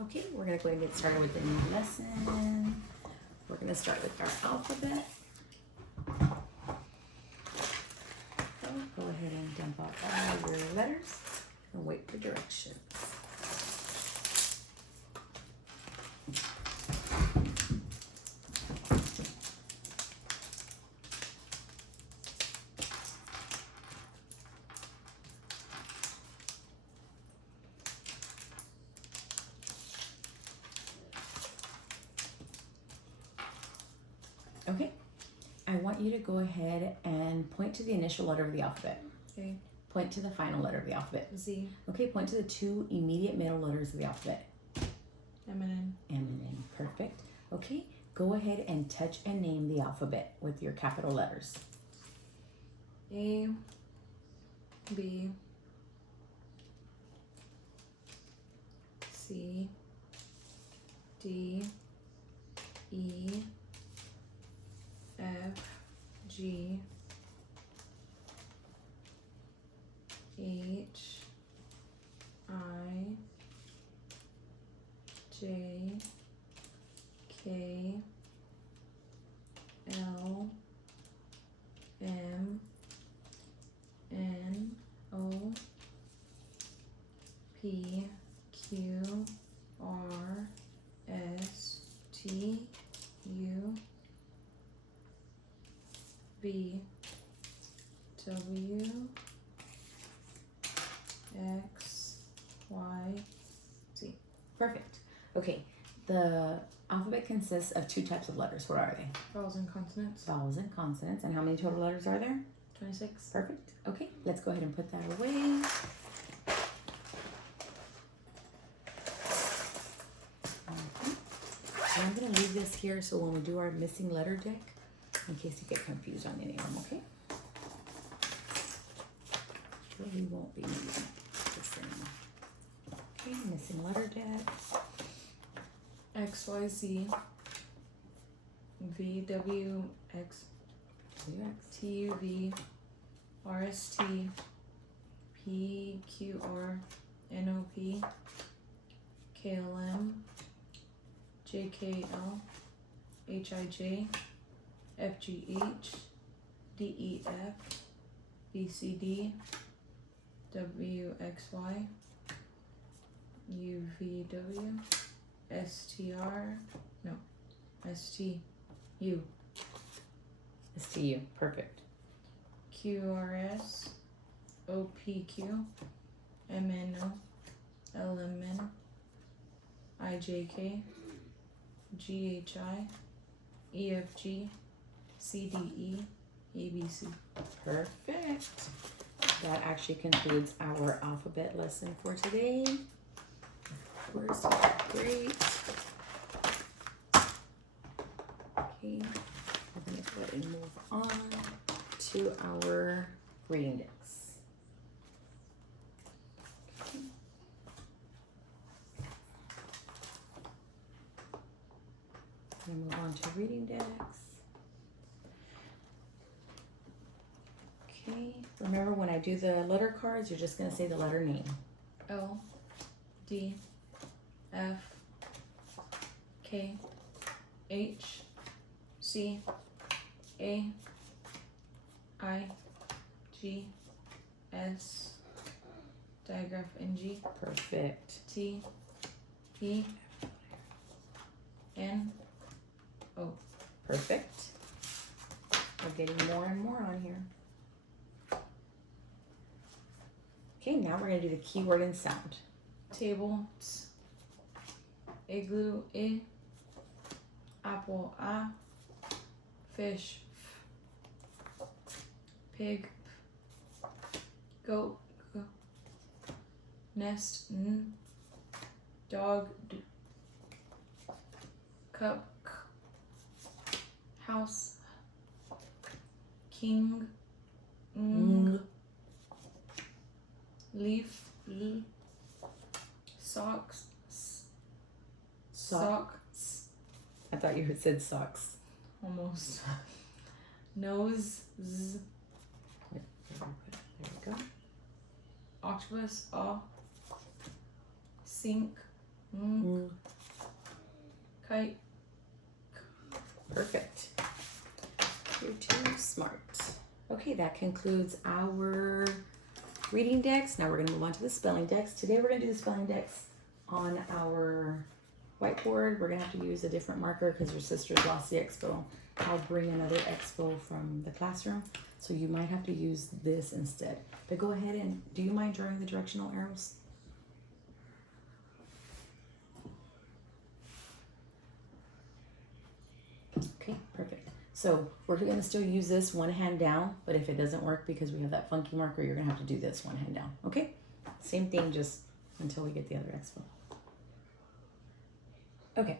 Okay, we're gonna go ahead and get started with the new lesson. We're gonna start with our alphabet. So go ahead and dump out all your letters and wait for directions. Okay, I want you to go ahead and point to the initial letter of the alphabet. Okay. Point to the final letter of the alphabet. Z. Okay, point to the two immediate middle letters of the alphabet. M and N. M and N, perfect. Okay, go ahead and touch and name the alphabet with your capital letters. A. B. C. D. E. F. G. H. I. J. K. L. M. N. O. P. Q. R. S. T. U. V. W. X. Y. Z. Perfect. Okay, the alphabet consists of two types of letters. What are they? Vowels and consonants. Vowels and consonants. And how many total letters are there? 26. Perfect. Okay, let's go ahead and put that away. Okay. And I'm going to leave this here so when we do our missing letter deck, in case you get confused on any of them, okay? So we won't be needing this anymore. Okay, missing letter deck. X, Y, Z. V, W, X. T, U, V. R, S, T. P, Q, R. N, O, P. K, L, M. J, K, L. H, I, J. F, G, H. D, E, F. B, C, D. W, X, Y. U, V, W. S, T, R. No. S, T, U. STU, perfect. Q, R, S. O, P, Q. M, N, O. L, M, N. I, J, K. G, H, I. E, F, G. C, D, E. A, B, C. Perfect. That actually concludes our alphabet lesson for today. Of course, great. Okay, we're going to go ahead and move on to our reading decks. Okay. We're going to move on to reading decks. Okay, remember when I do the letter cards, you're just going to say the letter name. L, D, F, K, H, C, A, I, G, S, digraph NG, Perfect. T, P, N, O. Perfect. We're getting more and more on here. Okay, now we're going to do the keyword and sound. Table, T, igloo, I, apple, A, fish, F, pig, P, goat, G, nest, N, dog, D, cup, K, house, king, Ng, leaf, L, socks, S, sock, S, I thought you had said socks. almost, nose, Z, There we go. octopus, A, sink, Kite. Perfect. You're too smart. Okay, that concludes our reading decks. Now we're going to move on to the spelling decks. Today we're going to do the spelling decks on our whiteboard. We're going to have to use a different marker because your sister's lost the expo. I'll bring another expo from the classroom, so you might have to use this instead. But go ahead and, do you mind drawing the directional arrows? Okay, perfect. So we're gonna still use this one hand down, but if it doesn't work because we have that funky marker, you're gonna have to do this one hand down, okay? Same thing, just until we get the other expo. Okay.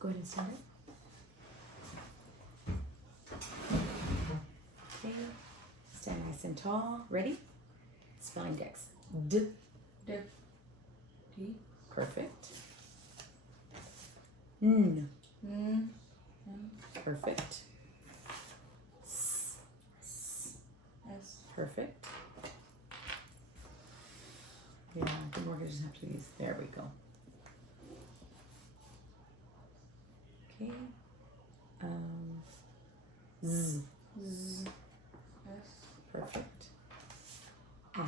Go ahead and start it. Okay, stand nice and tall. Ready? Spelling decks. D. D. D. Perfect. N. N. Perfect. S. S. Perfect. Yeah, I think we're gonna just have to use, there we go. Okay. Z. Z. S. Perfect. A.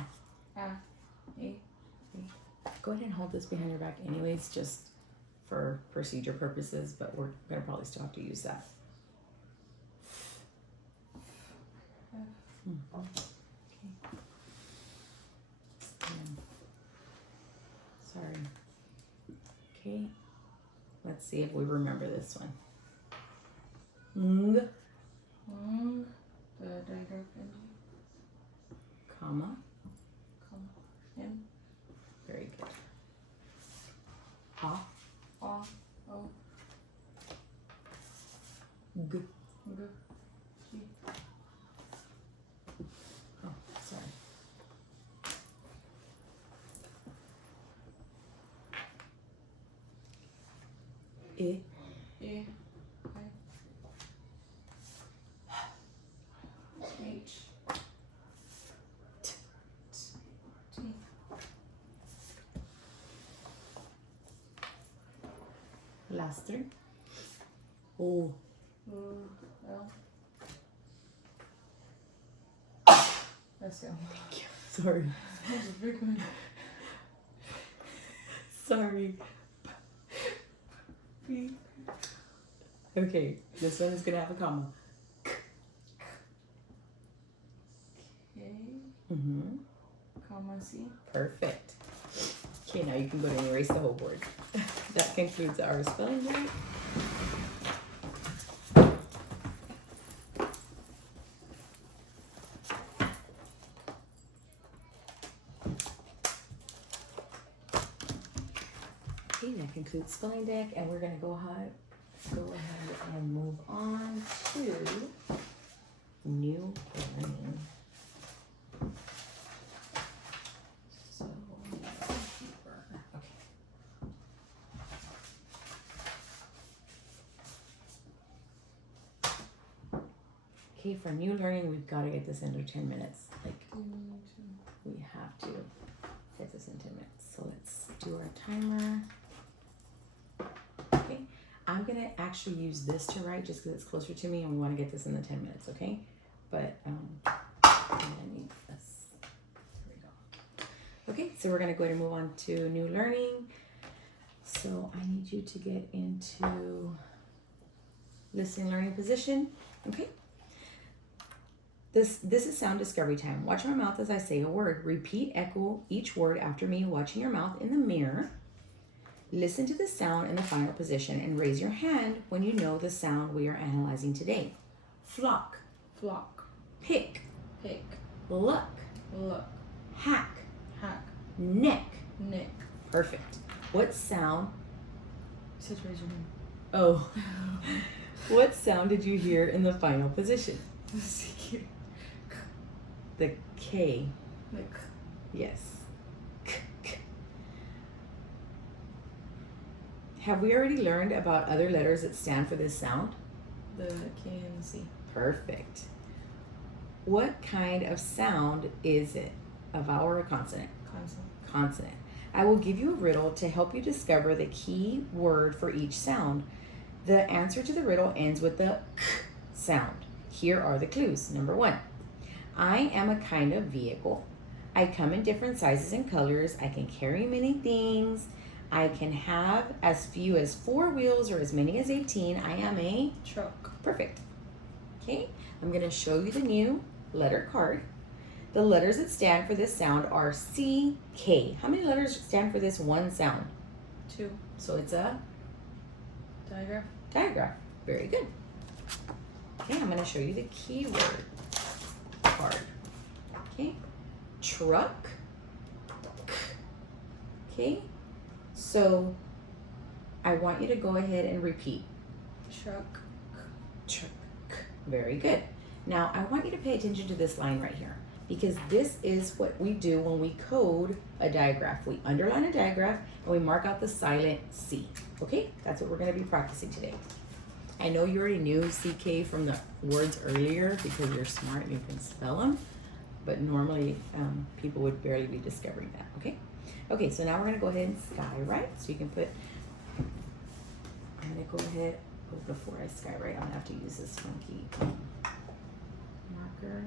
A. Go ahead and hold this behind your back anyways, just for procedure purposes, but we're gonna probably still have to use that. Okay. Sorry. Okay. Let's see if we remember this one. Ng. The diagram. Comma. N. Very good. Ha. O. O. G. G. G. Oh, sorry. I. E. H. T. T. Last three. O. L. That's L. Sorry. That was a big one. Sorry. P. Okay, this one is gonna have a comma. K. Mm-hmm. Comma C. Perfect. Okay, now you can go ahead and erase the whole board. That concludes our spelling day. Okay, that concludes spelling deck, and we're gonna go ahead and move on to new learning. So, okay. Okay, for new learning, we've got to get this under 10 minutes. Like, we have to get this in 10 minutes. So let's do our timer. Okay, I'm gonna actually use this to write just because it's closer to me and we want to get this in the 10 minutes, okay? But I'm gonna need this. There we go. Okay, so we're gonna go ahead and move on to new learning. So I need you to get into listening learning position, okay? This is sound discovery time. Watch my mouth as I say a word. Repeat, echo each word after me, watching your mouth in the mirror. Listen to the sound in the final position and raise your hand when you know the sound we are analyzing today. Flock. Flock. Pick. Pick. Luck. Look. Hack. Hack. Neck. Nick. Perfect. What sound? Says raise your hand. Oh. What sound did you hear in the final position? The K. Nick. Yes. Have we already learned about other letters that stand for this sound? The K and the C. Perfect. What kind of sound is it? A vowel or a consonant? Consonant. Consonant. I will give you a riddle to help you discover the key word for each sound. The answer to the riddle ends with the k sound. Here are the clues. Number 1, I am a kind of vehicle. I come in different sizes and colors. I can carry many things. I can have as few as 4 wheels or as many as 18. I am a Truck. perfect. Okay, I'm going to show you the new letter card. The letters that stand for this sound are C, K. How many letters stand for this one sound? 2. So it's a Diagram. diagram. Very good. Okay, I'm going to show you the keyword card. Okay, truck. Okay, so I want you to go ahead and repeat. Truck. Truck. Very good. Now I want you to pay attention to this line right here, because this is what we do when we code a digraph. We underline a digraph and we mark out the silent C. Okay, that's what we're going to be practicing today. I know you already knew CK from the words earlier because you're smart and you can spell them, but normally people would barely be discovering that. Okay, so now we're going to go ahead and skywrite. So you can put, I'm going to go ahead, before I skywrite, I'm going to have to use this funky marker.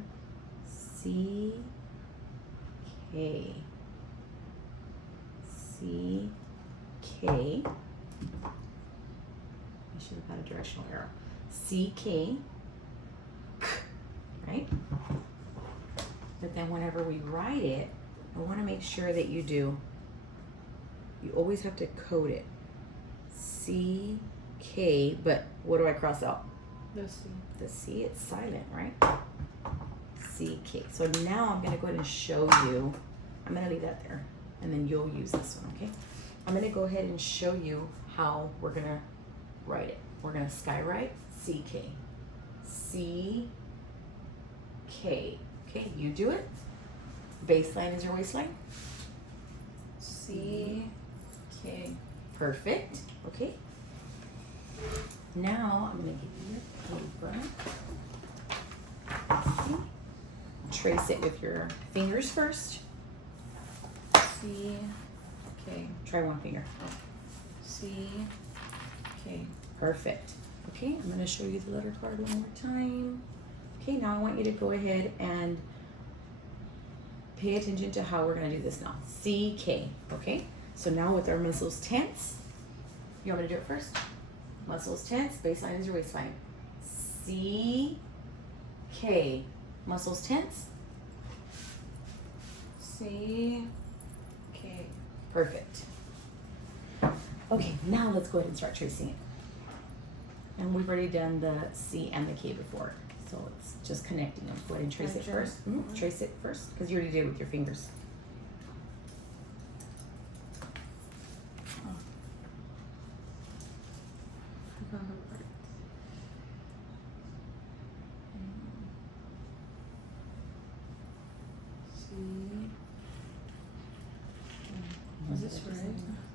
C K C K. I should have had a directional arrow. C K, right? But then whenever we write it, I want to make sure that you always have to code it. C K, but what do I cross out? The C. The C, it's silent, right? CK. So now I'm going to go ahead and show you. I'm going to leave that there, and then you'll use this one, okay? I'm going to go ahead and show you how we're going to write it. We're going to skywrite CK. CK. Okay, you do it. Baseline is your waistline. C K. Perfect. Okay. Now I'm going to give you your paper. Okay. Trace it with your fingers first. C K. Try one finger. C K. Perfect. Okay, I'm going to show you the letter card one more time. Okay, now I want you to go ahead and pay attention to how we're going to do this now. CK. Okay, so now with our muscles tense, you want me to do it first? Muscles tense, baseline is your waistline. CK. Muscles tense. C K. Perfect. Okay, now let's go ahead and start tracing it. And we've already done the C and the K before, so it's just connecting them. Go ahead and trace it first. Trace it first, because you already did it with your fingers. Is this right?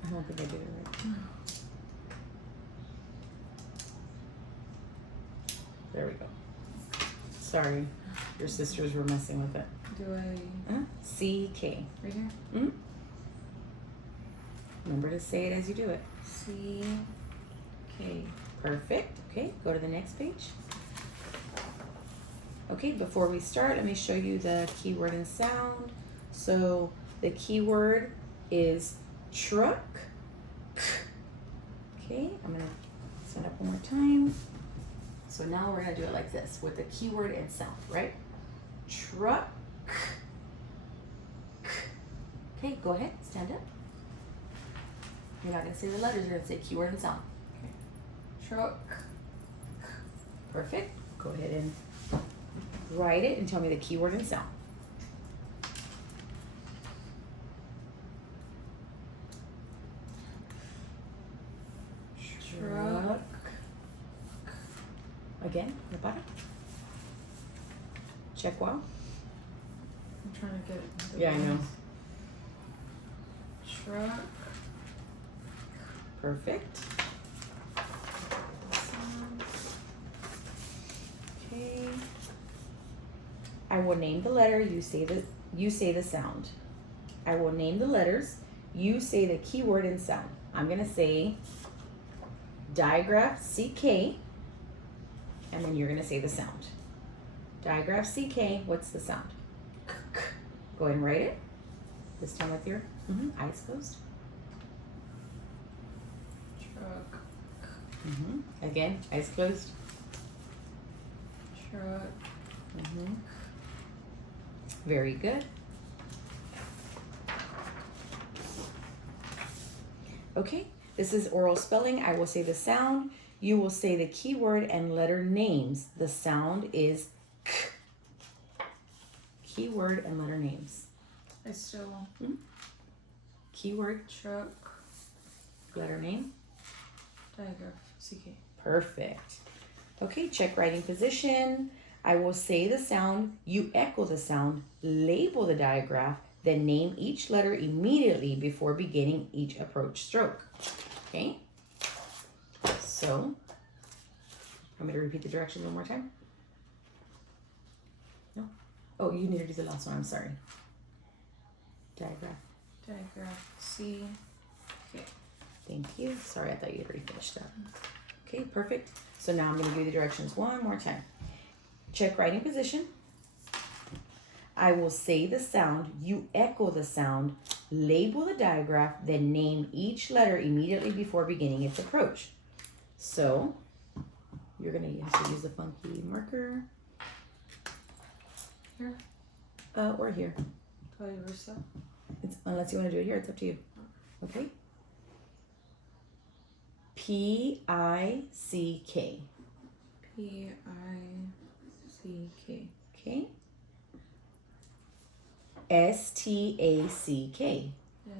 I don't think I did it right. There we go. Sorry, your sisters were messing with it. Do I? CK. Right here? Remember to say it as you do it. C K. Perfect. Okay, go to the next page. Okay, before we start, let me show you the keyword and sound. So the keyword is truck. Okay, I'm gonna set up one more time. So now we're gonna do it like this with the keyword and sound, right? Truck. Okay, go ahead, stand up. You're not gonna say the letters, you're gonna say keyword and sound. Truck. Perfect. Go ahead and write it and tell me the keyword and sound. Truck. Again, the bottom. Check wow. I'm trying to get the Yeah, I know. ones. Truck. Perfect. Okay. I will name the letter, you say the sound. I will name the letters, you say the keyword and sound. I'm going to say digraph CK, and then you're going to say the sound. Digraph CK, what's the sound? Go ahead and write it. This time with your eyes closed. Truck. Again, eyes closed. Truck. Very good. Okay, this is oral spelling. I will say the sound. You will say the keyword and letter names. The sound is K. Keyword and letter names. I still. Keyword, Truck. letter name. Digraph. CK. Perfect. Okay, check writing position. I will say the sound. You echo the sound. Label the digraph. Then name each letter immediately before beginning each approach stroke. Okay? So, want me to repeat the directions one more time? No? Oh, you need to do the last one. I'm sorry. Digraph. Digraph. C. K. Thank you. Sorry, I thought you had already finished that. Okay, perfect. So now I'm going to do the directions one more time. Check writing position. I will say the sound, you echo the sound, label the digraph, then name each letter immediately before beginning its approach. So, you're going to have to use the funky marker. Here? Or here. Vice versa. Unless you want to do it here, it's up to you. Okay? P-I-C-K. P-I-C-K. Okay? S-T-A-C-K.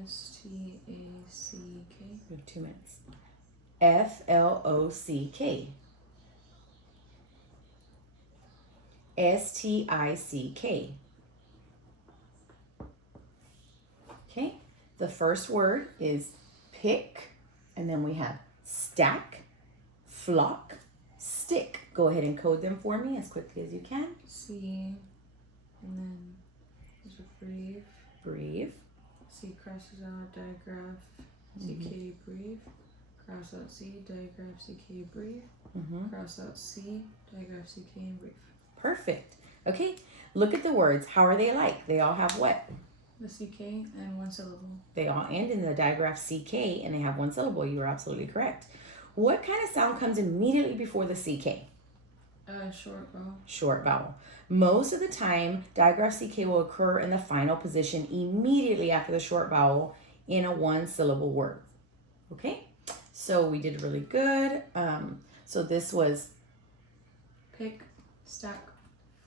S-T-A-C-K. We have 2 minutes. F-L-O-C-K. S-T-I-C-K. Okay? The first word is pick, and then we have stack, flock, stick. Go ahead and code them for me as quickly as you can. C. And then there's a brief. Breathe. C crosses out, digraph, CK, brief. Cross out C, digraph, CK, brief. Cross out C, digraph, CK, and brief. Perfect. Okay, look at the words. How are they alike? They all have what? The CK and 1 syllable. They all end in the digraph CK and they have 1 syllable. You are absolutely correct. What kind of sound comes immediately before the CK? Short vowel. Short vowel. Most of the time, digraph CK will occur in the final position immediately after the short vowel in a 1 syllable word. Okay, so we did really good. So this was Pick, stack,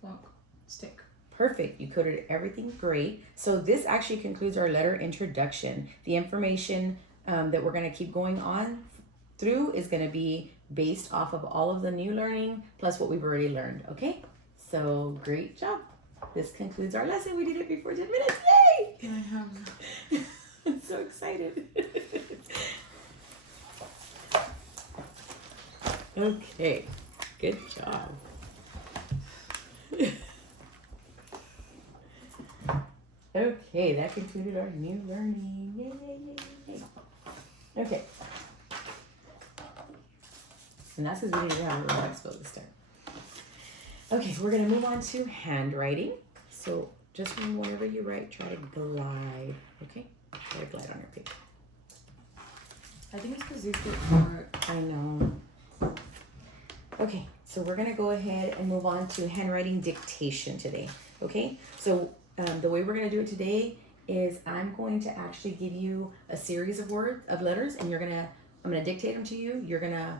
flock, stick. perfect. You coded everything great. So this actually concludes our letter introduction. The information that we're going to keep going on through is going to be based off of all of the new learning plus what we've already learned. Okay, so great job. This concludes our lesson. We did it before 10 minutes. Yay! I have. I'm so excited. Okay, good job. Okay, that concluded our new learning. Yay, yay, yay, yay. Okay. And that's because we didn't have a real expo this time. Okay, we're going to move on to handwriting. So just remember, whenever you write, try to glide. Okay? Try to glide on your paper. I think it's because these get short. I know. Okay, so we're going to go ahead and move on to handwriting dictation today. Okay? So the way we're going to do it today is I'm going to actually give you a series of letters, and I'm going to dictate them to you. You're going to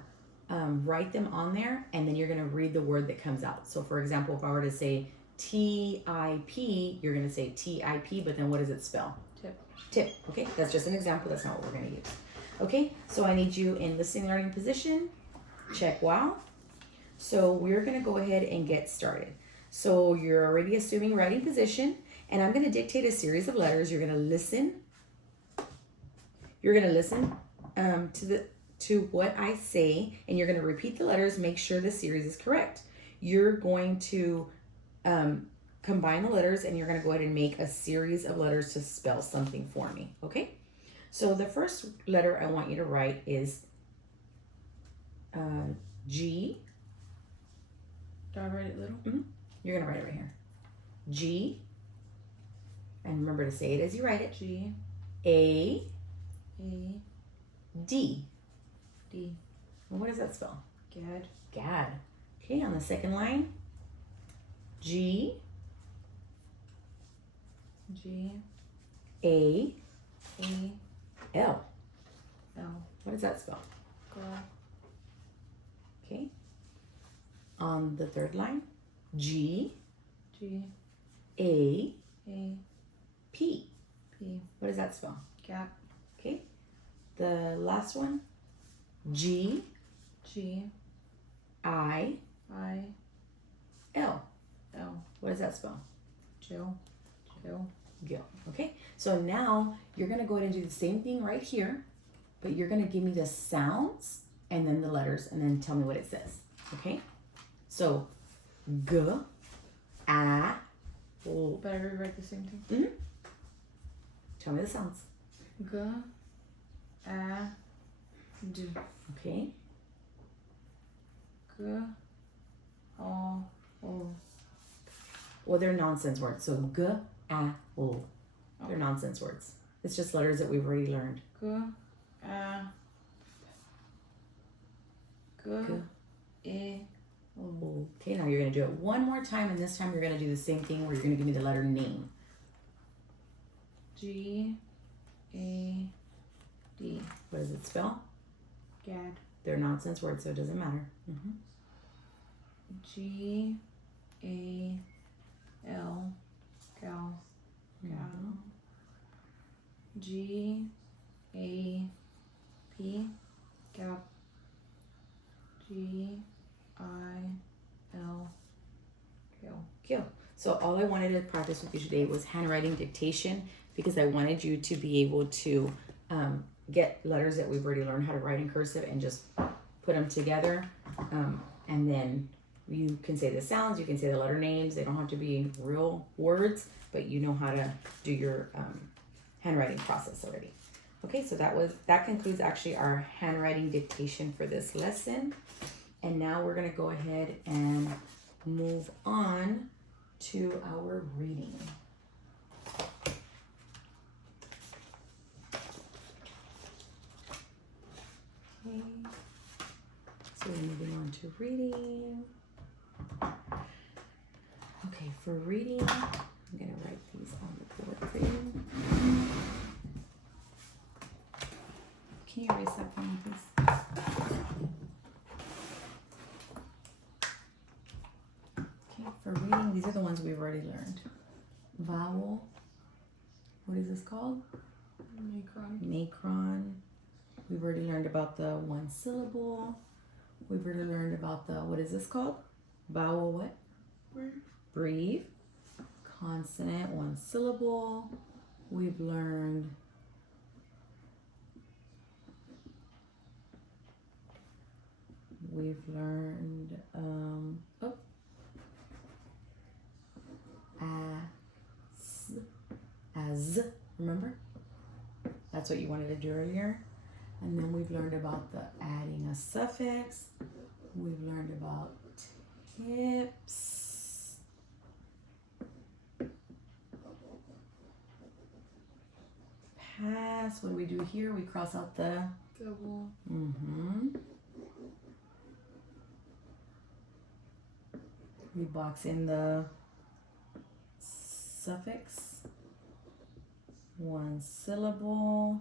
write them on there, and then you're going to read the word that comes out. So for example, if I were to say T-I-P, you're going to say T-I-P, but then what does it spell? Tip. Tip. Okay, that's just an example. That's not what we're going to use. Okay, so I need you in listening learning position. Check wow. So we're going to go ahead and get started. So you're already assuming writing position, and I'm going to dictate a series of letters. You're going to listen. You're going to listen to what I say, and you're going to repeat the letters. Make sure the series is correct. You're going to combine the letters, and you're going to go ahead and make a series of letters to spell something for me. Okay? So the first letter I want you to write is G. Do I write it little? You're gonna write it right here. G. And remember to say it as you write it. G. A. A. D. D. Well, what does that spell? Gad. Gad. Okay, on the second line. G. G. A. A. L. L. What does that spell? Girl. Okay. On the third line. G. G. A. A. P. P. What does that spell? Gap. Okay. The last one. G. G. I. I. L. L. What does that spell? Jill. Jill. Gil. Okay. So now you're going to go ahead and do the same thing right here, but you're going to give me the sounds and then the letters and then tell me what it says. Okay. So G. A. O. But I rewrite the same thing. Tell me the sounds. G. A. D. Okay. G. O. O. Well, they're nonsense words. So G. A. O. They're nonsense words. It's just letters that we've already learned. G. A. G. E. O. Okay, now you're going to do it one more time, and this time you're going to do the same thing where you're going to give me the letter name. G. A. D. What does it spell? Gad. They're nonsense words, so it doesn't matter. G. A. L. Gal. Gal. G. A. P. Gap. G. I. L. Gil. Cool. So all I wanted to practice with you today was handwriting dictation because I wanted you to be able to get letters that we've already learned how to write in cursive and just put them together. And then you can say the sounds, you can say the letter names. They don't have to be real words, but you know how to do your handwriting process already. Okay, so that concludes actually our handwriting dictation for this lesson. And now we're gonna go ahead and move on to our reading. Okay, so we're moving on to reading. Okay, for reading, I'm gonna write these on the board for you. Can you erase that for me, please? Okay, for reading, these are the ones we've already learned. Vowel. What is this called? Macron. Macron. We've already learned about the one syllable. We've already learned about the, what is this called? Vowel what? Breathe. Consonant, one syllable. We've learned as, remember? That's what you wanted to do earlier. And then we've learned about the adding a suffix. We've learned about tips. Pass. What do we do here? We cross out the Double. We box in the suffix. One syllable.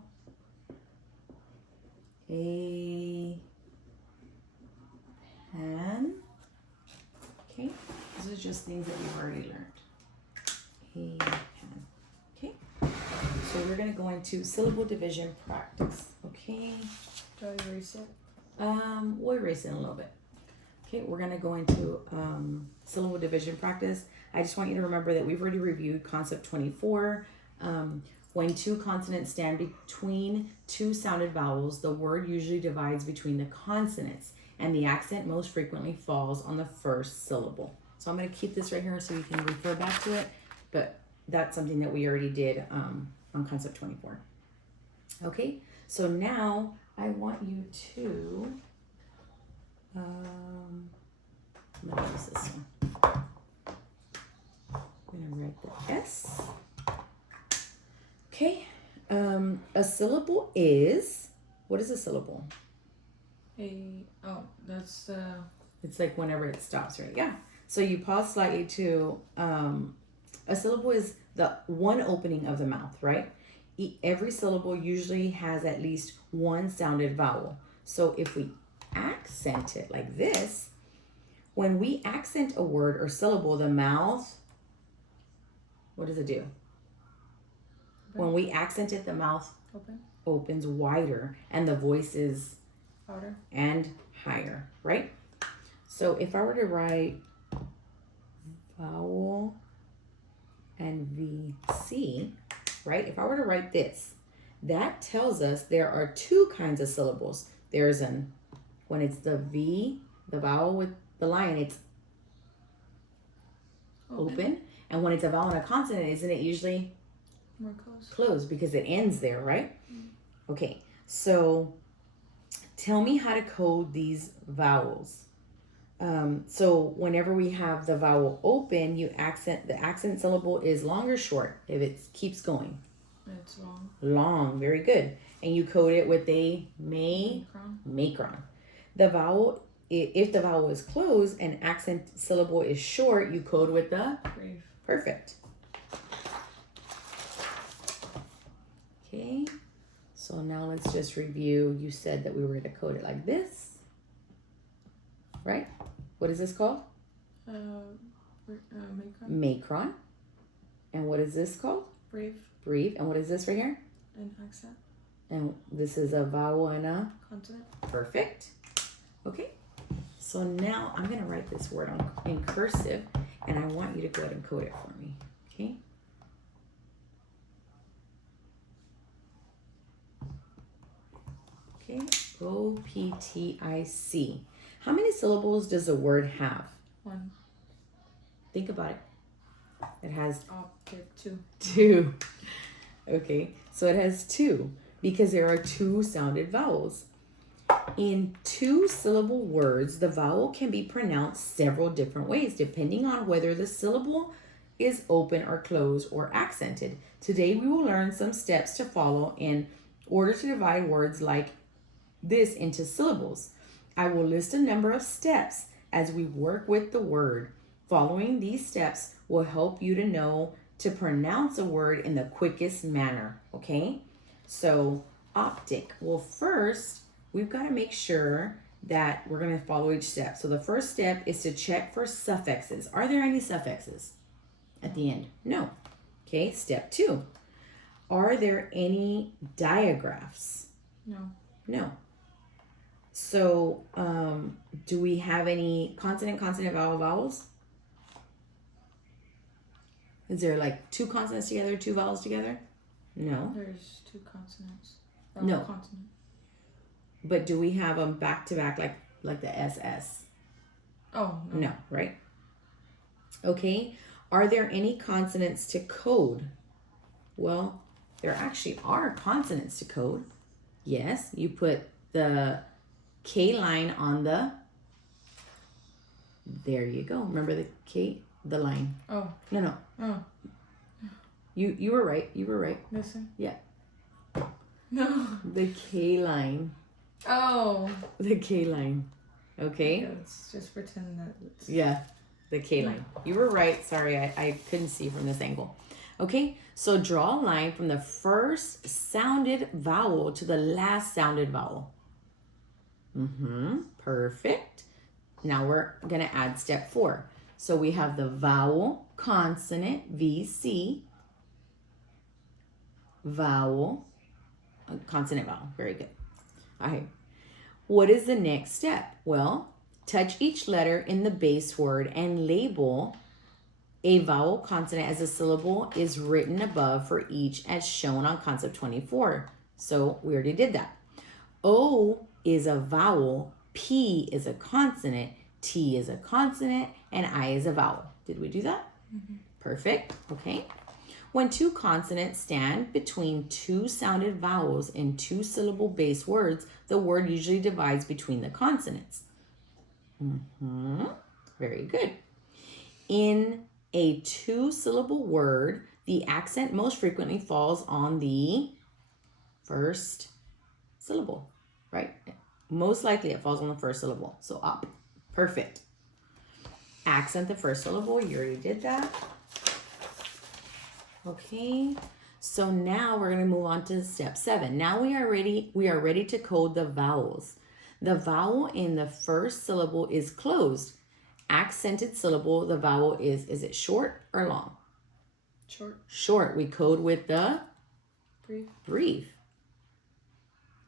A pen. Okay, these are just things that we've already learned. A pen. Okay, so we're gonna go into syllable division practice. Okay. Do I erase it? We'll erase it in a little bit. Okay, we're gonna go into syllable division practice. I just want you to remember that we've already reviewed concept 24. When two consonants stand between two sounded vowels, the word usually divides between the consonants, and the accent most frequently falls on the first syllable. So I'm going to keep this right here so you can refer back to it, but that's something that we already did on concept 24. Okay, so now I want you to, I'm gonna use this one. I'm gonna write the S. Okay, a syllable is, what is a syllable? That's It's like whenever it stops, right? Yeah. So you pause slightly to, a syllable is the one opening of the mouth, right? Every syllable usually has at least one sounded vowel. So if we accent it like this, when we accent a word or syllable, the mouth, what does it do? When we accent it, the mouth opens wider and the voice is louder and higher, right? So if I were to write vowel and VC, right? If I were to write this, that tells us there are two kinds of syllables. There's when it's the V, the vowel with the line, it's open. And when it's a vowel and a consonant, isn't it usually more closed because it ends there, right? Okay, so tell me how to code these vowels. So whenever we have the vowel open, the accent syllable is long or short if it keeps going. It's long. Long, very good. And you code it with a macron. The vowel, if the vowel is closed and accent syllable is short, you code with the brave. Perfect. Okay, so now let's just review. You said that we were going to code it like this, right? What is this called? Macron. And what is this called? Brave. And what is this right here? An accent. And this is a vowel and a consonant. Perfect. Okay, so now I'm going to write this word in cursive, and I want you to go ahead and code it for me, okay? Okay, OPTIC. How many syllables does a word have? One. Think about it. It has two. Two. Okay, so it has two because there are two sounded vowels. In two-syllable words, the vowel can be pronounced several different ways depending on whether the syllable is open or closed or accented. Today we will learn some steps to follow in order to divide words like this into syllables. I will list a number of steps as we work with the word. Following these steps will help you to know to pronounce a word in the quickest manner, okay? So, optic. Well, first, we've got to make sure that we're going to follow each step. So the first step is to check for suffixes. Are there any suffixes at the end? No. Okay, step 2. Are there any diagraphs? No. So, do we have any consonant, vowel, vowels? Is there like two consonants together, two vowels together? No. There's two consonants. No. Consonant. But do we have them back to back like the SS? Oh, no. No, right? Okay. Are there any consonants to code? Well, there actually are consonants to code. Yes, you put the K line on the, there you go. Remember the K, the line. Oh. No. Oh. You were right. This one? Yeah. No. The K line. Oh. The K line. Okay. Yeah, let's just pretend that it's... Yeah. The K line. You were right. Sorry, I couldn't see from this angle. Okay, so draw a line from the first sounded vowel to the last sounded vowel. Perfect. Now we're going to add step 4. So we have the vowel, consonant, VC, vowel, consonant, vowel. Very good. All right. What is the next step? Well, touch each letter in the base word and label a vowel consonant as a syllable is written above for each as shown on concept 24. So we already did that. O is a vowel, P is a consonant, T is a consonant, and I is a vowel. Did we do that? Perfect. Okay. When two consonants stand between two sounded vowels in two-syllable base words, the word usually divides between the consonants. Very good. In a two-syllable word, the accent most frequently falls on the first syllable, right? Most likely it falls on the first syllable. So up. Perfect. Accent the first syllable. You already did that. Okay. So now we're going to move on to step 7. Now we are ready to code the vowels. The vowel in the first syllable is closed. Accented syllable, the vowel is it short or long? Short. Short. We code with the Brief. brief.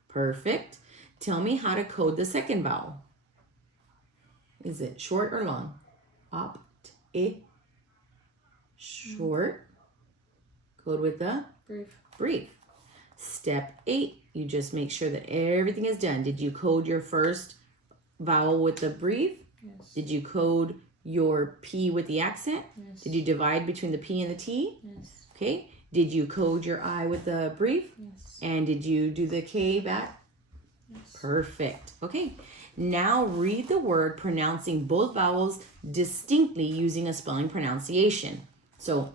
Perfect. Tell me how to code the second vowel. Is it short or long? Opt, it, short. Code with the Brief. brief. Step 8, you just make sure that everything is done. Did you code your first vowel with the brief? Yes. Did you code your P with the accent? Yes. Did you divide between the P and the T? Yes. Okay. Did you code your I with the brief? Yes. And did you do the K back? Yes. Perfect. Okay. Now read the word pronouncing both vowels distinctly using a spelling pronunciation. So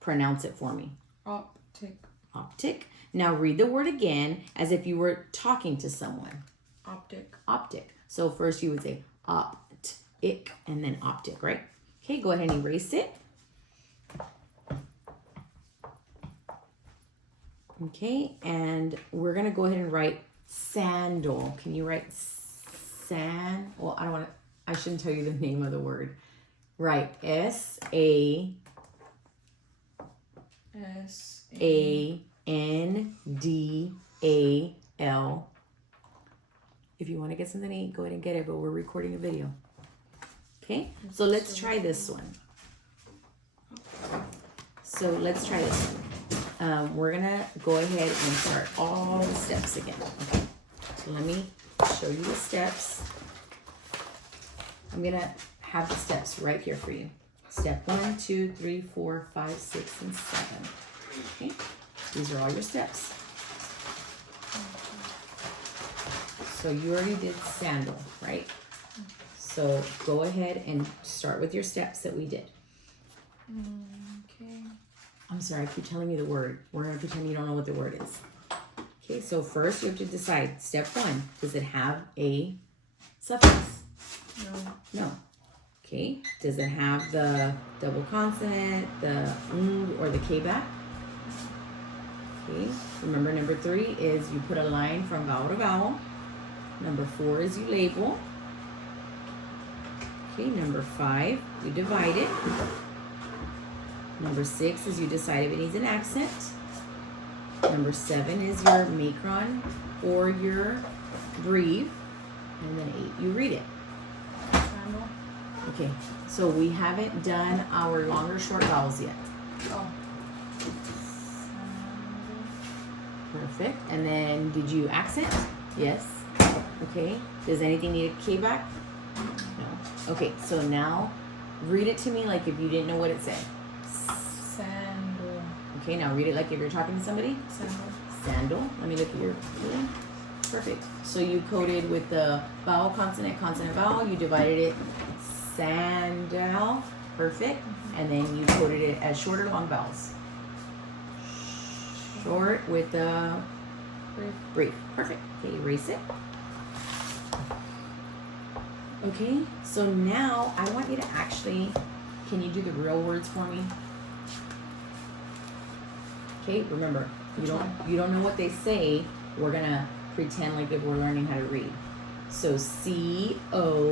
pronounce it for me. Optic. Optic. Now read the word again as if you were talking to someone. Optic. Optic. So first you would say optic and then optic, right? Okay, go ahead and erase it. Okay, and we're going to go ahead and write sandal. Can you write well, I shouldn't tell you the name of the word. Write S-A-N-D-A-L. If you want to get something to eat, go ahead and get it, but we're recording a video. Okay, so let's try this one. We're going to go ahead and start all the steps again. Okay, so let me show you the steps. I'm going to have the steps right here for you. Step 1, 2, 3, 4, 5, 6, and 7. Okay, these are all your steps. So you already did sandal, right? So go ahead and start with your steps that we did. Okay. I'm sorry, I keep telling you the word. We're going to pretend you don't know what the word is. Okay, so first you have to decide. Step 1, does it have a suffix? No. Okay, does it have the double consonant, the or the K back? Okay, remember number 3 is you put a line from vowel to vowel. Number 4 is you label. Okay, number 5, you divide it. Number 6 is you decide if it needs an accent. Number 7 is your macron or your brief. And then 8, you read it. Sandal. Okay, so we haven't done our long or short vowels yet. Oh. Perfect. And then did you accent? Yes. Okay. Does anything need a K back? No. Okay, so now read it to me like if you didn't know what it said. Sandal. Okay, now read it like if you're talking to somebody. Sandal. Sandal. Let me look at your. Perfect. So you coded with the vowel, consonant, consonant, vowel. You divided it. Sandal. Perfect. And then you coded it as short or long vowels. Short with the brief. Perfect. Okay, erase it. Okay, so now I want you to actually, can you do the real words for me? Okay, remember, you don't know what they say. We're gonna pretend like if we're learning how to read. So CONTACT.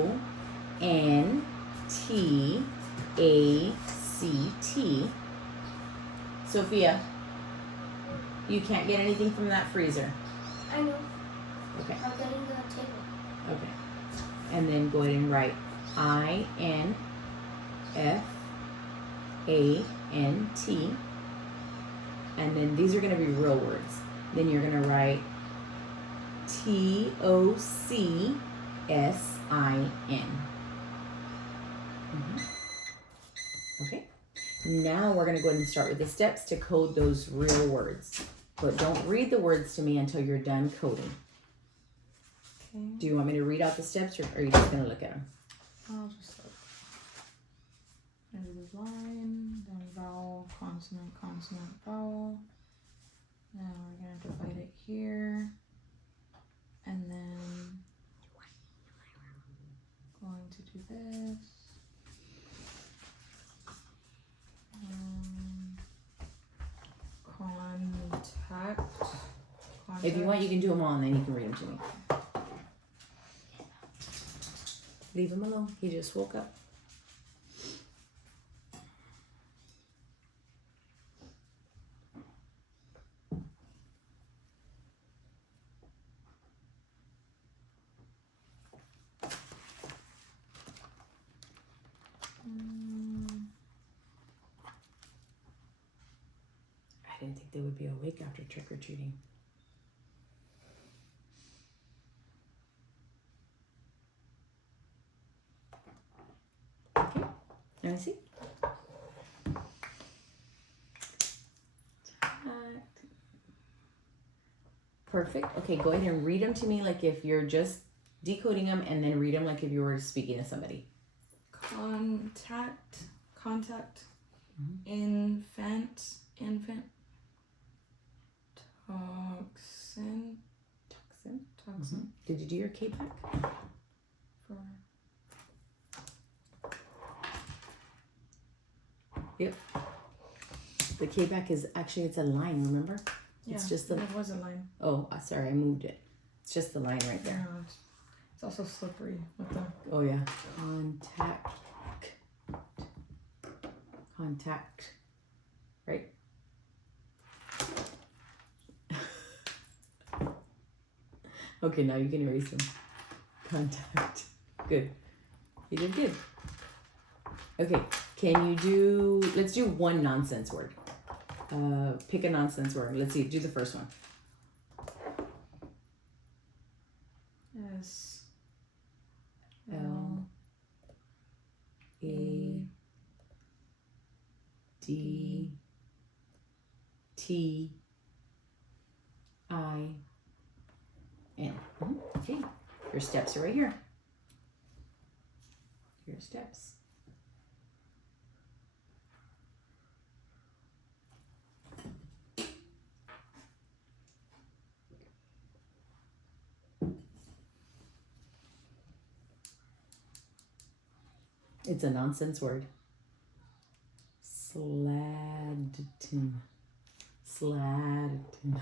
Sophia, you can't get anything from that freezer. I know. Okay. I'm getting the table. Okay. And then go ahead and write INFANT. And then these are going to be real words. Then you're going to write TOCSIN. Okay. Now we're going to go ahead and start with the steps to code those real words. But don't read the words to me until you're done coding. Okay. Do you want me to read out the steps or are you just going to look at them? I'll just look. End of this line, then vowel, consonant, consonant, vowel. Now we're going to divide it here. And then going to do this. Contact. If you want, you can do them all and then you can read them to me. Leave him alone. He just woke up. I didn't think they would be awake after trick-or-treating. Okay, let me see. Perfect. Okay, go ahead and read them to me like if you're just decoding them, and then read them like if you were speaking to somebody. Contact, infant, toxin. Did you do your K-pack? Yep. The K-back is actually, it's a line, remember? Yeah, it's just the. it was a line. Oh, sorry, I moved it. It's just the line right there. Yeah, it's also slippery with the. Oh yeah. Contact. Right? Okay, now you can erase them. Contact. Good. You did good. Okay, can you do, let's do one nonsense word. Pick a nonsense word. Let's see, do the first one. S. L. A. D. T. I. N. Okay, your steps are right here. Your steps. It's a nonsense word. Sladton. Sladton.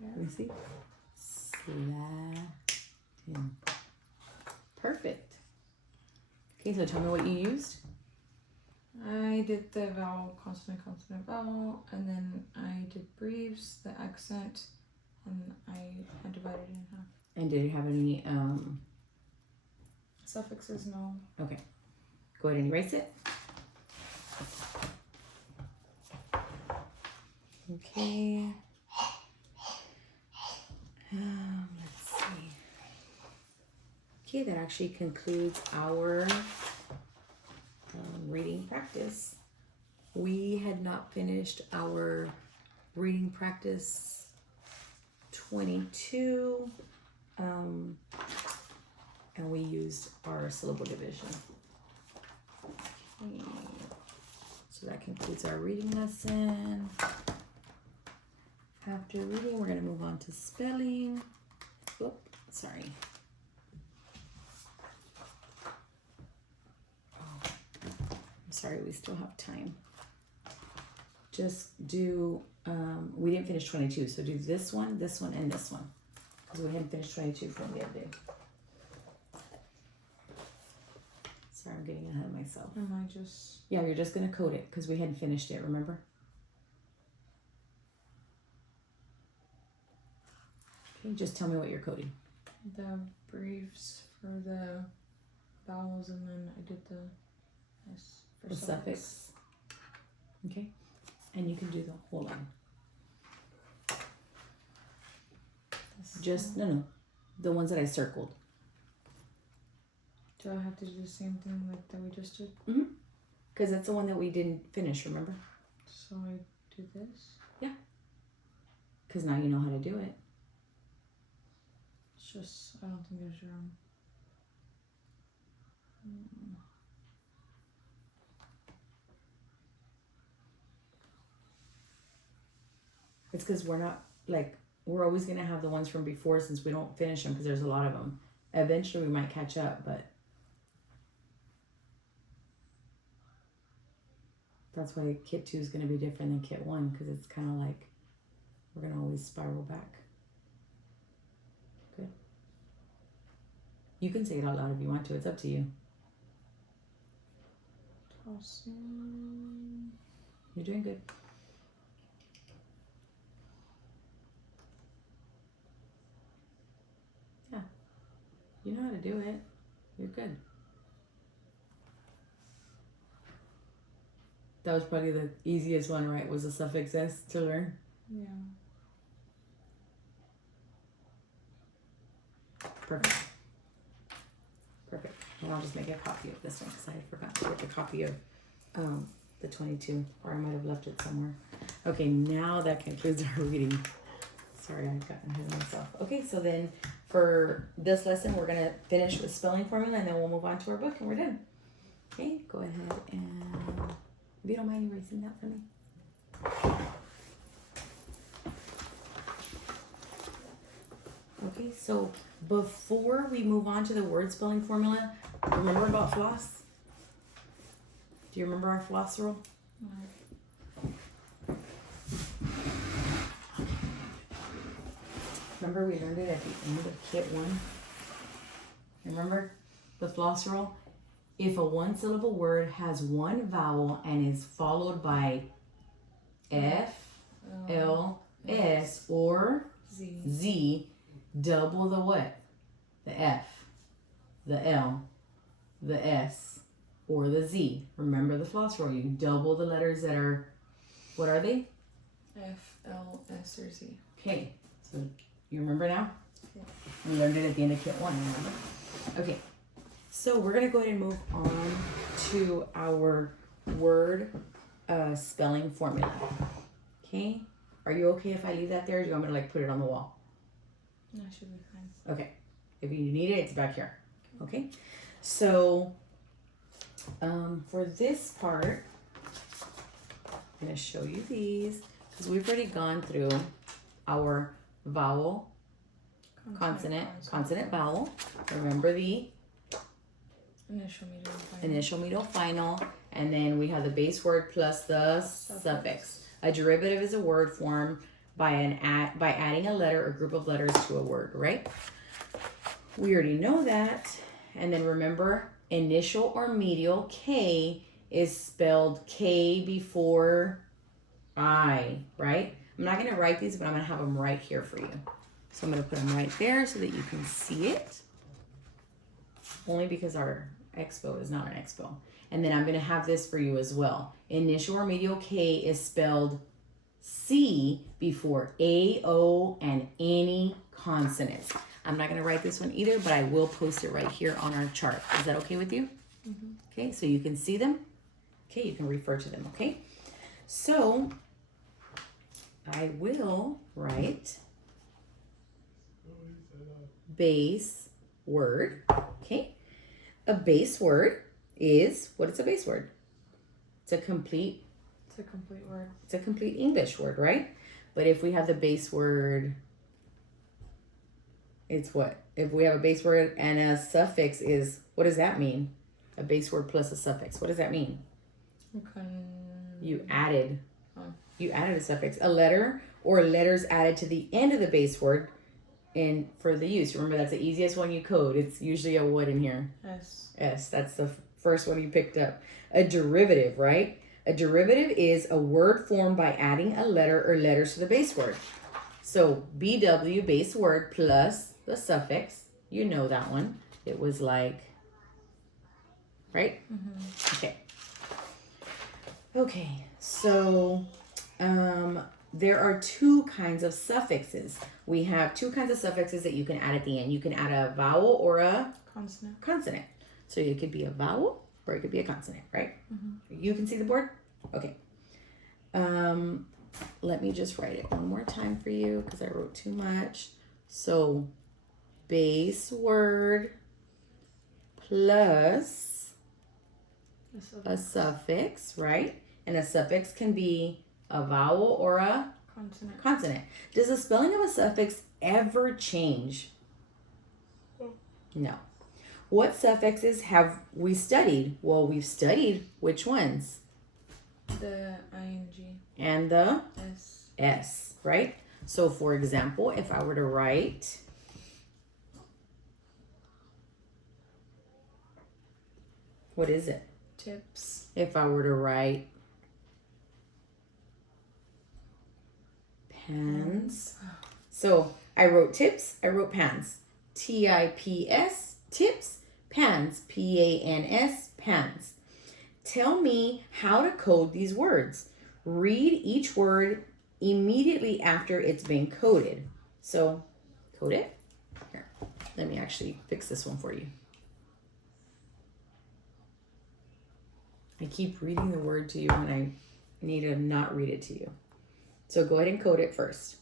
Yeah. Let me see. Sladton. Perfect. Okay, so tell me what you used. I did the vowel, consonant, consonant, vowel, and then I did briefs, the accent, and I divided it in half. And did it have any Suffixes, no. Okay. Go ahead and erase it. Okay. Let's see. Okay, that actually concludes our reading practice. We had not finished our reading practice 22, and we used our syllable division. Okay. So that concludes our reading lesson. After reading, we're going to move on to spelling. Oop, sorry. Oh, I'm sorry, we still have time. Just do, we didn't finish 22, so do this one, and this one. Because we hadn't finished 22 from the other day. Sorry, I'm getting ahead of myself. Am I just... Yeah, you're just going to code it because we hadn't finished it, remember? Okay, just tell me what you're coding. The briefs for the vowels, and then I did the S for The suffix. Okay, and you can do the whole line. Just, no, the ones that I circled. Do I have to do the same thing like that we just did? Mm-hmm. Because that's the one that we didn't finish, remember? So I do this. Because now you know how to do it. It's just, I don't think there's room. It's because we're not, like, we're always going to have the ones from before since we don't finish them because there's a lot of them. Eventually we might catch up, but that's why kit 2 is going to be different than kit 1 because it's kind of like we're going to always spiral back. Good. You can say it out loud if you want to. It's up to you. Tossing. You're doing good. Yeah. You know how to do it. You're good. That was probably the easiest one, right? Was the suffix S to learn? Yeah. Perfect. Perfect. And I'll just make a copy of this one because I forgot to get the copy of the 22, or I might have left it somewhere. Okay, now that concludes our reading. Sorry, I got ahead of myself. Okay, so then for this lesson, we're going to finish with spelling formula and then we'll move on to our book and we're done. Okay, go ahead and, if you don't mind erasing that for me. Okay, so before we move on to the word spelling formula, remember about floss? Do you remember our floss rule? Remember we learned it at the end of kit 1? Remember the floss rule? If a one-syllable word has one vowel and is followed by F, L, S, or Z, double the what? The F, the L, the S, or the Z. Remember the floss rule. You double the letters that are, what are they? F, L, S, or Z. Okay, so you remember now? Yeah. We learned it at the end of kit 1, remember? Okay, so we're gonna go ahead and move on to our word spelling formula. Okay, are you okay if I leave that there or do you want me to like put it on the wall? That should be fine. Okay, if you need it, it's back here. Okay, so for this part, I'm gonna show you these because we've already gone through our vowel, consonant, vowel. Remember the initial, middle, final, and then we have the base word plus the suffix. A derivative is a word formed by adding a letter or group of letters to a word, right? We already know that. And then remember, initial or medial K is spelled K before I, right? I'm not going to write these, but I'm going to have them right here for you. So I'm going to put them right there so that you can see it. Only because our expo is not an expo. And then I'm going to have this for you as well. Initial or medial K is spelled C before A, O, and any consonants. I'm not going to write this one either, but I will post it right here on our chart. Is that okay with you? Mm-hmm. Okay, so you can see them. Okay, you can refer to them, okay? So I will write base word, okay? A base word is, what is a base word? It's a complete word. It's a complete English word, right? But if we have the base word, it's what? If we have a base word and a suffix is, what does that mean? A base word plus a suffix. What does that mean? You added a suffix. A letter or letters added to the end of the base word in for the use. Remember, that's the easiest one you code. It's usually a what in here? S. That's the first one you picked up. A derivative, right? A derivative is a word formed by adding a letter or letters to the base word. So BW, base word, plus the suffix. You know that one. It was like, right? Mm-hmm. Okay. Okay, so there are two kinds of suffixes. We have two kinds of suffixes that you can add at the end. You can add a vowel or a Consonant. consonant. So it could be a vowel or it could be a consonant, right? You can see the board? Okay. Let me just write it one more time for you because I wrote too much. So, base word plus a suffix, right? And a suffix can be a vowel or a consonant. Does the spelling of a suffix ever change? No. What suffixes have we studied? Well, we've studied which ones? The ing. And the S. S, right? So, for example, if I were to write what is it? Tips. If I were to write pans. So I wrote tips, I wrote pans. Tips, tips, pans, pans, pans. Tell me how to code these words. Read each word immediately after it's been coded. So code it. Here, let me actually fix this one for you. I keep reading the word to you when I need to not read it to you. So go ahead and code it first.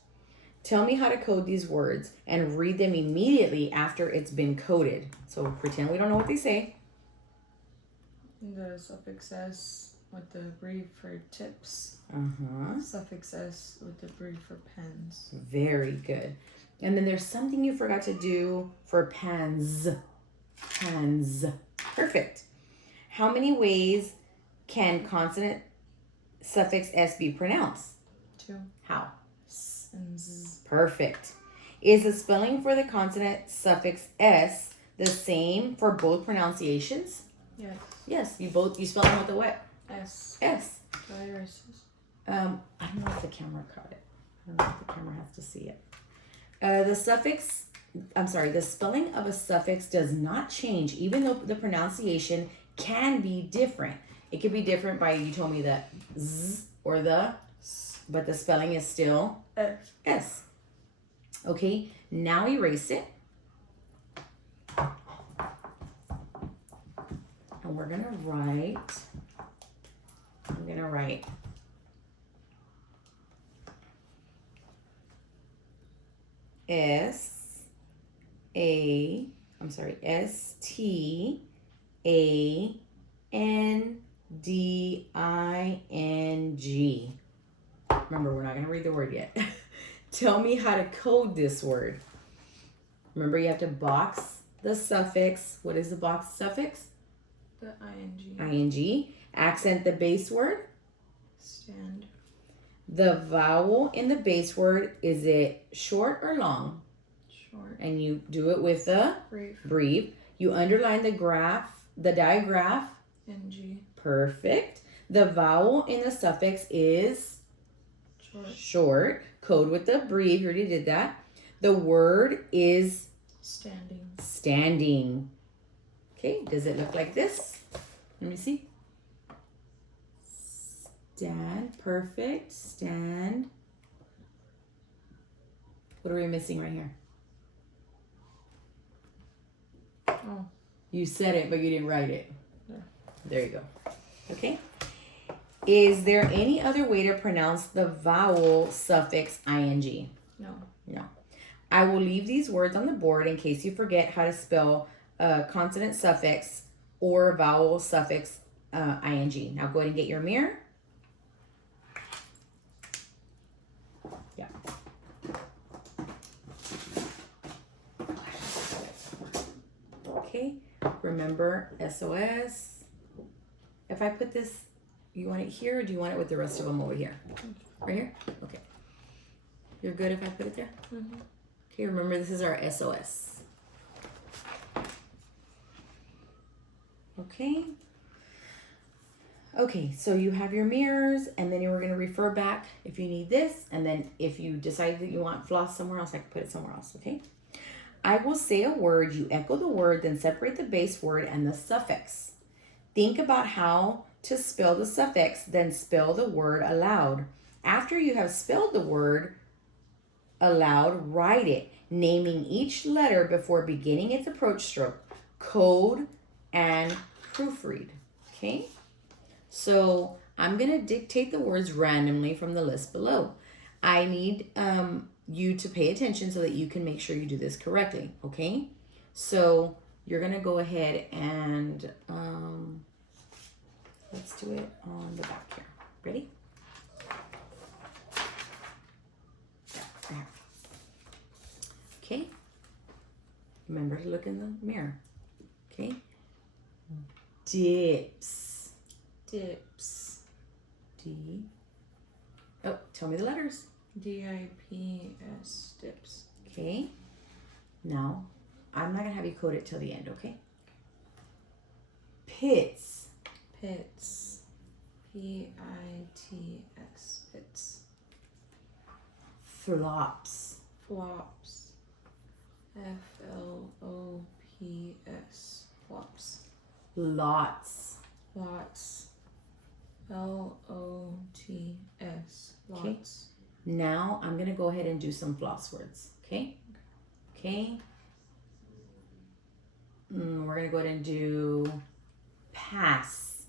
Tell me how to code these words and read them immediately after it's been coded. So pretend we don't know what they say. The suffix S with the brief for tips. Suffix S with the brief for pens. Very good. And then there's something you forgot to do for pans. Pans. Perfect. How many ways can consonant suffix S be pronounced? 2. How? S and Z. Perfect. Is the spelling for the consonant suffix S the same for both pronunciations? Yes. Yes, you spell them with the what? S. S. Viruses. I don't know if the camera caught it. I don't know if the camera has to see it. The spelling of a suffix does not change, even though the pronunciation can be different. It could be different by, you told me the Z or the S, but the spelling is still S. S. Okay, now erase it. And we're gonna write, I'm gonna write STANDING. Remember, we're not going to read the word yet. Tell me how to code this word. Remember, you have to box the suffix. What is the box suffix? The ing. ING. Accent the base word. Stand. The vowel in the base word, is it short or long? Short. And you do it with a brief. You underline the digraph. NG. Perfect. The vowel in the suffix is short. Code with the brief. You already did that. The word is standing. Okay, does it look like this? Let me see. Stand. Perfect. Stand. What are we missing right here? Oh. You said it, but you didn't write it. Yeah. There you go. Okay. Is there any other way to pronounce the vowel suffix ing? No. I will leave these words on the board in case you forget how to spell consonant suffix or vowel suffix ing. Now go ahead and get your mirror. Yeah. Okay. Remember SOS. If I put this, you want it here or do you want it with the rest of them over here? Right here? Okay. You're good if I put it there? Mm-hmm. Okay, remember this is our SOS. Okay. Okay, so you have your mirrors and then we're going to refer back if you need this. And then if you decide that you want floss somewhere else, I can put it somewhere else, okay? I will say a word, you echo the word, then separate the base word and the suffix. Think about how to spell the suffix, then spell the word aloud. After you have spelled the word aloud, write it, naming each letter before beginning its approach stroke. Code and proofread. Okay? So I'm going to dictate the words randomly from the list below. I need you to pay attention so that you can make sure you do this correctly. Okay? So you're going to go ahead and let's do it on the back here. Ready? Okay. Remember to look in the mirror. Okay. Dips. Dips. D. Oh, tell me the letters. DIPS. Dips. Okay. Now, I'm not gonna have you code it till the end, okay? Pits. Pits. PITS. Pits. Flops. Flops. FLOPS. Flops. Lots. Lots. LOTS. Lots. Now I'm gonna go ahead and do some floss words, okay? Okay. We're gonna go ahead and do pass.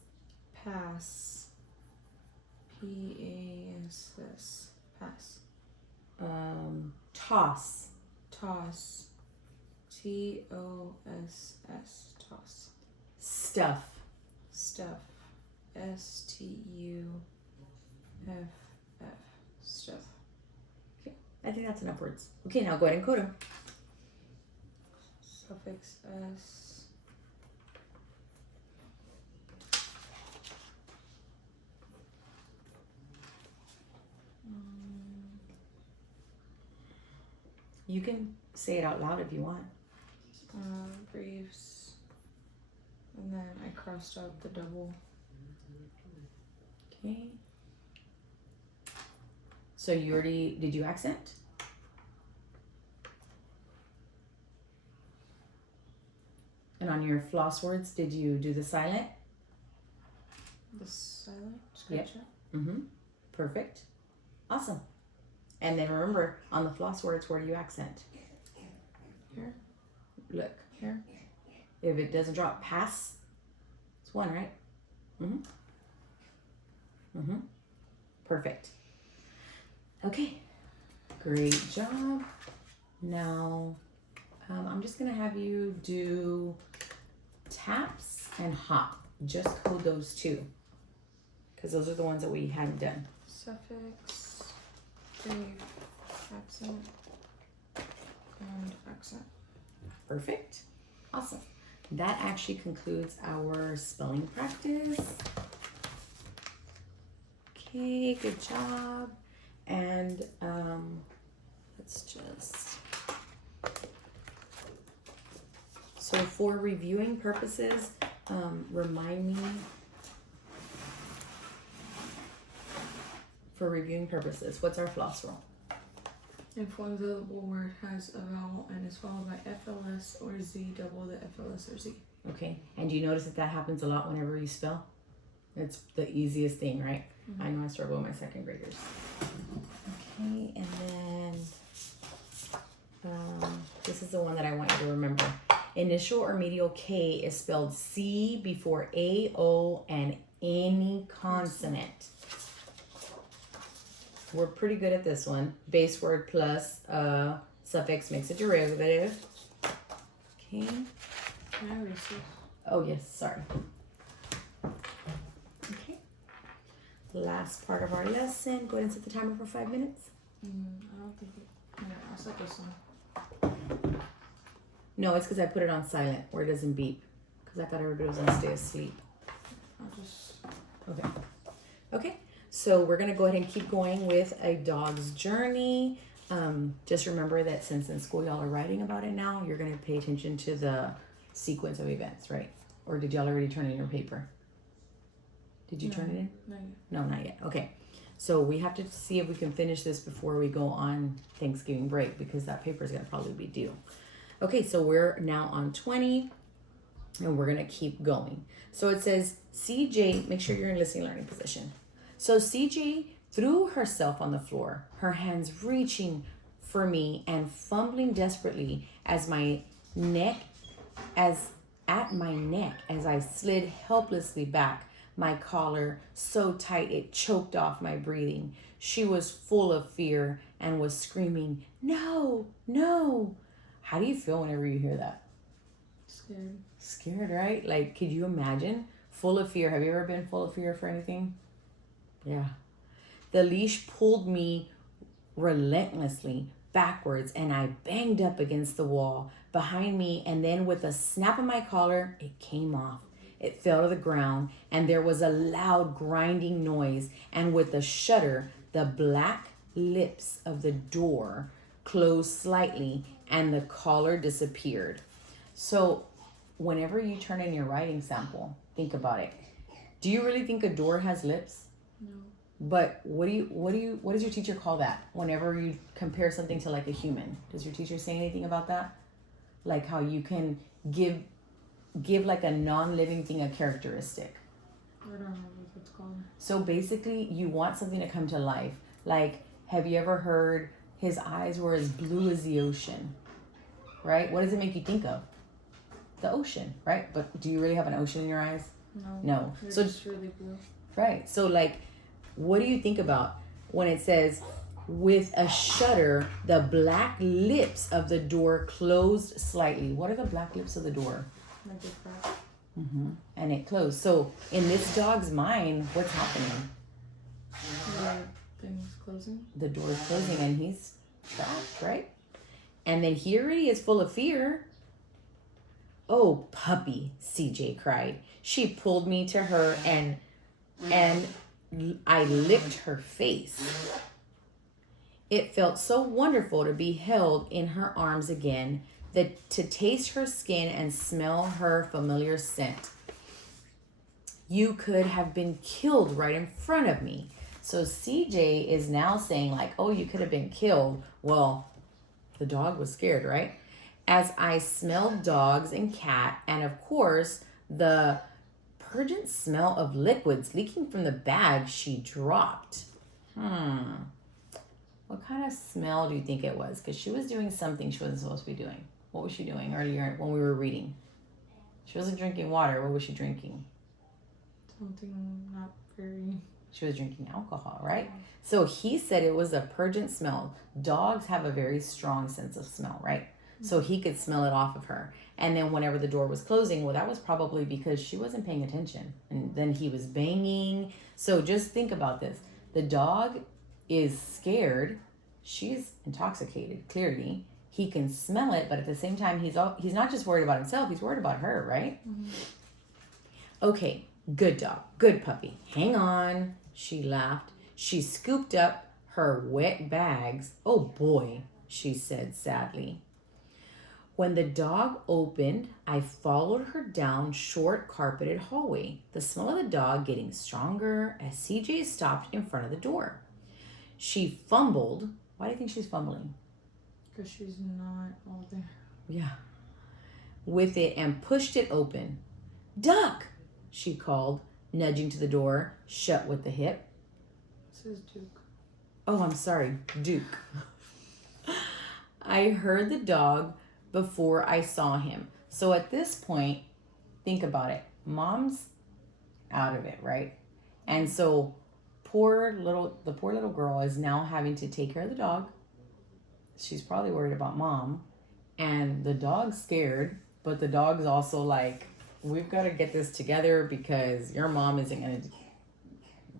Pass. PASS. Pass. Toss. Toss. TOSS. Toss. Stuff. Stuff. STUFF. Stuff. I think that's enough words. Okay, now go ahead and code them. Suffix S. You can say it out loud if you want. Briefs. And then I crossed out the double. Okay. So you already, did you accent? And on your floss words, did you do the silent? The silent Yep. scratch. Mm-hmm. Perfect. Awesome. And then remember, on the floss words, where do you accent? Here. Look. Here. If it doesn't drop, pass. It's one, right? Mm-hmm. Mm-hmm. Perfect. Okay. Great job. Now, I'm just going to have you do taps and hop. Just code those two. Because those are the ones that we hadn't done. Suffix. Brief. Accent. And accent. Perfect. Awesome. That actually concludes our spelling practice. Okay, good job. And let's just... So for reviewing purposes, remind me... For reviewing purposes, what's our floss rule? If one syllable word has a vowel and is followed by FLS or Z, double the FLS or Z. Okay, and do you notice that happens a lot whenever you spell? It's the easiest thing, right? Mm-hmm. I know I struggle with my second graders. Okay, and then this is the one that I want you to remember. Initial or medial K is spelled C before A, O, and any consonant. We're pretty good at this one. Base word plus suffix makes a derivative. Okay. Can I erase this? Oh, yes, sorry. Okay. Last part of our lesson. Go ahead and set the timer for 5 minutes. I don't think it. Yeah, I'll set this one. No, it's because I put it on silent where it doesn't beep. Because I thought everybody was going to stay asleep. I'll just. Okay. Okay. So we're going to go ahead and keep going with A Dog's Journey. Just remember that since in school y'all are writing about it now, you're going to pay attention to the sequence of events, right? Or did y'all already turn in your paper? Did you turn it in? Not yet. No, not yet. Okay. So we have to see if we can finish this before we go on Thanksgiving break because that paper is going to probably be due. Okay, so we're now on 20 and we're going to keep going. So it says CJ, make sure you're in listening learning position. So CJ threw herself on the floor, her hands reaching for me and fumbling desperately as my neck at my neck as I slid helplessly back, my collar so tight it choked off my breathing. She was full of fear and was screaming, "No, no." How do you feel whenever you hear that? Scared. Scared, right? Like, could you imagine? Full of fear. Have you ever been full of fear for anything? Yeah. The leash pulled me relentlessly backwards and I banged up against the wall behind me, and then with a snap of my collar, it came off. It fell to the ground and there was a loud grinding noise, and with a shudder, the black lips of the door closed slightly and the collar disappeared. So whenever you turn in your writing sample, think about it. Do you really think a door has lips? No. But what does your teacher call that whenever you compare something to like a human? Does your teacher say anything about that? Like how you can give like a non-living thing a characteristic. I don't know what it's called. So basically you want something to come to life. Like, have you ever heard his eyes were as blue as the ocean? Right? What does it make you think of? The ocean, right? But do you really have an ocean in your eyes? No. They're So just really blue. right. So like, what do you think about when it says, with a shudder, the black lips of the door closed slightly? What are the black lips of the door? Like a crack. And it closed. So in this dog's mind, what's happening? The thing's closing. The door is closing and he's trapped, right? And then he already is full of fear. "Oh, puppy," CJ cried. She pulled me to her and I licked her face. It felt so wonderful to be held in her arms again, that to taste her skin and smell her familiar scent. "You could have been killed right in front of me." So CJ is now saying like, "Oh, you could have been killed." Well, the dog was scared, right? As I smelled dogs and cat, and of course, the pungent smell of liquids leaking from the bag she dropped. What kind of smell do you think it was? Because she was doing something she wasn't supposed to be doing. What was she doing earlier when we were reading? She wasn't drinking water. What was she drinking? Something not very... She was drinking alcohol, right? So he said it was a pungent smell. Dogs have a very strong sense of smell, right? So he could smell it off of her. And then whenever the door was closing, well, that was probably because she wasn't paying attention. And then he was banging. So just think about this. The dog is scared. She's intoxicated, clearly. He can smell it, but at the same time, he's not just worried about himself. He's worried about her, right? "Okay, good dog, good puppy. Hang on," she laughed. She scooped up her wet bags. "Oh boy," she said sadly. When the dog opened, I followed her down short carpeted hallway, the smell of the dog getting stronger as CJ stopped in front of the door. She fumbled. Why do you think she's fumbling? Because she's not all there. Yeah. With it and pushed it open. "Duck," she called, nudging to the door, shut with the hip. It says Duke. Oh, I'm sorry, Duke. I heard the dog before I saw him. So at this point, think about it. Mom's out of it, right? And so the poor little girl is now having to take care of the dog. She's probably worried about mom. And the dog's scared, but the dog's also like, we've got to get this together because your mom isn't going to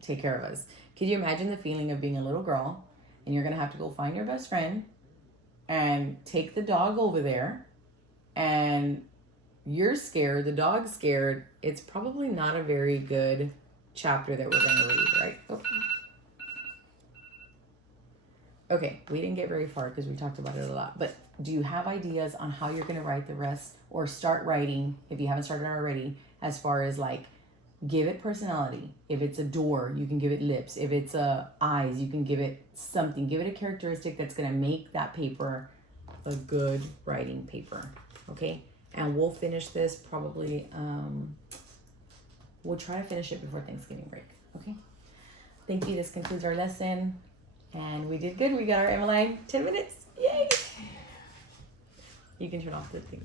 take care of us. Could you imagine the feeling of being a little girl and you're going to have to go find your best friend and take the dog over there, and you're scared, the dog's scared? It's probably not a very good chapter that we're going to read, right? Okay, we didn't get very far because we talked about it a lot, but do you have ideas on how you're going to write the rest, or start writing if you haven't started already, as far as like, give it personality. If it's a door, you can give it lips. If it's eyes, you can give it something. Give it a characteristic that's going to make that paper a good writing paper. Okay? And we'll finish this probably, we'll try to finish it before Thanksgiving break. Okay? Thank you. This concludes our lesson. And we did good. We got our MLI 10 minutes. Yay! You can turn off the thing.